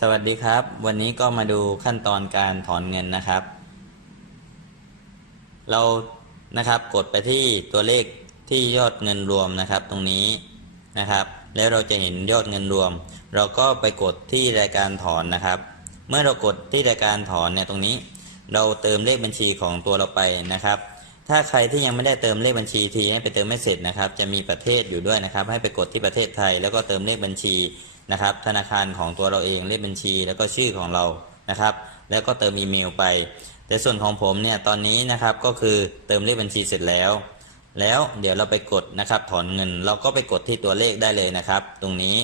สวัสดีครับ วันนี้ก็มาดูขั้นตอนการถอนเงินนะครับ เรานะครับกดไปที่ตัวเลขที่ยอดเงินรวมนะครับตรงนี้นะครับ แล้วเราจะเห็นยอดเงินรวม เราก็ไปกดที่รายการถอนนะครับ เมื่อเรากดที่รายการถอนเนี่ยตรงนี้ เราเติมเลขบัญชีของตัวเราไปนะครับ ถ้าใครที่ยังไม่ได้เติมเลขบัญชีทีให้ไปเติมไม่เสร็จนะครับ จะมีประเทศอยู่ด้วยนะครับ ให้ไปกดที่ประเทศไทย แล้วก็เติมเลขบัญชี นะครับ ธนาคารของตัวเราเองเลขบัญชี แล้วก็ชื่อของเรานะครับ แล้วก็เติมอีเมลไป แต่ส่วนของผมเนี่ยตอนนี้นะครับก็คือเติมเลขบัญชีเสร็จแล้ว แล้วเดี๋ยวเราไปกดนะครับ ถอนเงินเราก็ไปกดที่ตัวเลขได้เลยนะครับ ตรงนี้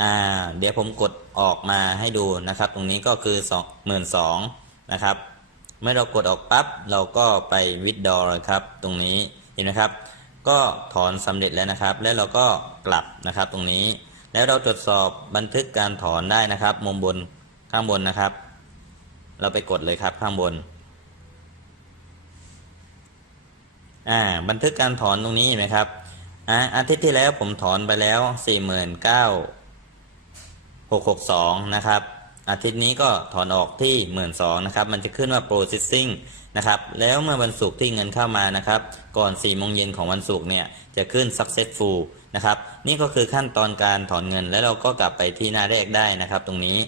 อ่าเดี๋ยวผมกดออกมาให้ดูนะครับ ตรงนี้ก็คือสองหมื่นสองนะครับเมื่อเรากดออกปั๊บเราก็ไปวิดดอเลยครับ ตรงนี้เห็นไหมครับ ก็ถอนสำเร็จแล้วนะครับ แล้วเราก็กลับนะครับตรงนี้ แล้วเราตรวจสอบบันทึกการถอนได้นะครับ มุมบนข้างบนนะครับ เราไปกดเลยครับข้างบน อ่า บันทึกการถอนตรงนี้เห็นไหมครับอ่าอาทิตย์ที่แล้วผมถอนไปแล้วสี่หมื่นเก้าหกหกสองนะครับ อาทิตย์นี้ก็ถอนออกที่หมื่นสองนะครับ มันจะขึ้นว่า processing นะครับ แล้วเมื่อวันศุกร์ที่เงินเข้ามานะครับ ก่อน4ี่โมงเย็นของวันศุกร์เนี่ย จะขึ้น successful นะครับ นี่ก็คือขั้นตอนการถอนเงิน แล้วเราก็กลับไปที่หน้าแรกได้นะครับ ตรงนี้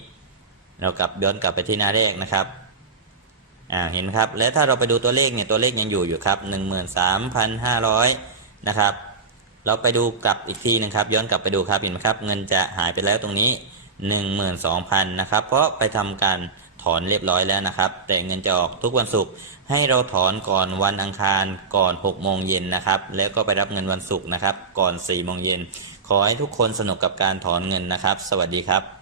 เรากลับย้อนกลับไปที่หน้าแรกนะครับ อ่า เห็นครับ แล้วถ้าเราไปดูตัวเลขเนี่ย ตัวเลขยังอยู่อยู่ครับหนึ่งหมื่นสามพันห้าร้อยนะครับ เราไปดูกลับอีกทีหนึงครับ ย้อนกลับไปดูครับ เห็นไหมครับ เงินจะหายไปแล้วตรงนี้ หนึ่งหมื่นสองพันนะครับ เพราะไปทำการถอนเรียบร้อยแล้วนะครับ แต่เงินจะออกทุกวันศุกร์ให้เราถอนก่อนวันอังคารก่อน6โมงเย็นนะครับ แล้วก็ไปรับเงินวันศุกร์นะครับ ก่อน4โมงเย็นขอให้ทุกคนสนุกกับการถอนเงินนะครับ สวัสดีครับ